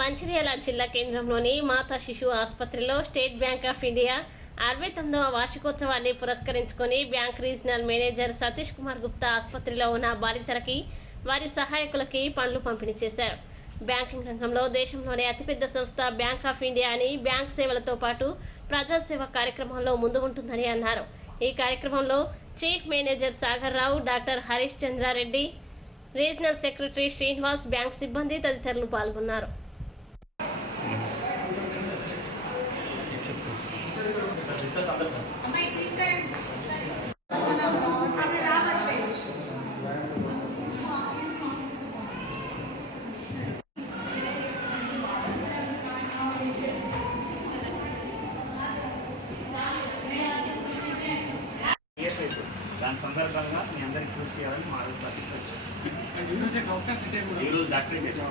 మంచిర్యాల జిల్లా కేంద్రంలోని మాతా శిశు ఆసుపత్రిలో స్టేట్ బ్యాంక్ ఆఫ్ ఇండియా అరవై తొమ్మిదవ వార్షికోత్సవాన్ని పురస్కరించుకొని bank regional manager Satish Kumar Gupta ఆసుపత్రిలో ఉన్న బాధితులకి వారి సహాయకులకి పనులు పంపిణీ చేశారు బ్యాంకింగ్ రంగంలో దేశంలోనే అతిపెద్ద సంస్థ బ్యాంక్ ఆఫ్ ఇండియా అని బ్యాంక్ సేవలతో పాటు ప్రజాసేవ కార్యక్రమంలో ముందు ఉంటుందని అన్నారు ఈ కార్యక్రమంలో chief manager Sagar Rao doctor Harish Chandrareddy regional secretary Srinivas bank సిబ్బంది తదితరులు పాల్గొన్నారు సిస్టర్స్ అందరూ దాని సందర్భంగా మీ అందరికి కృషి చేయాలని మా అడుగుతారు ఈరోజు డాక్టర్ చేసాం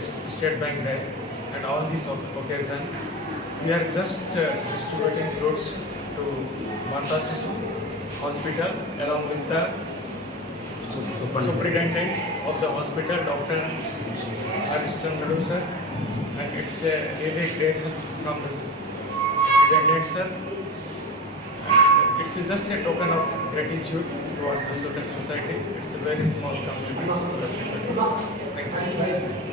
State Bank there and all these and We are just uh, distributing goods to Mata Sisu Hospital along with the superintendent of the hospital, Dr. Harishchandra sir. And it's a really great from the superintendent sir. it's just a token of gratitude towards the student society. It's a very small contribution to the Thank you.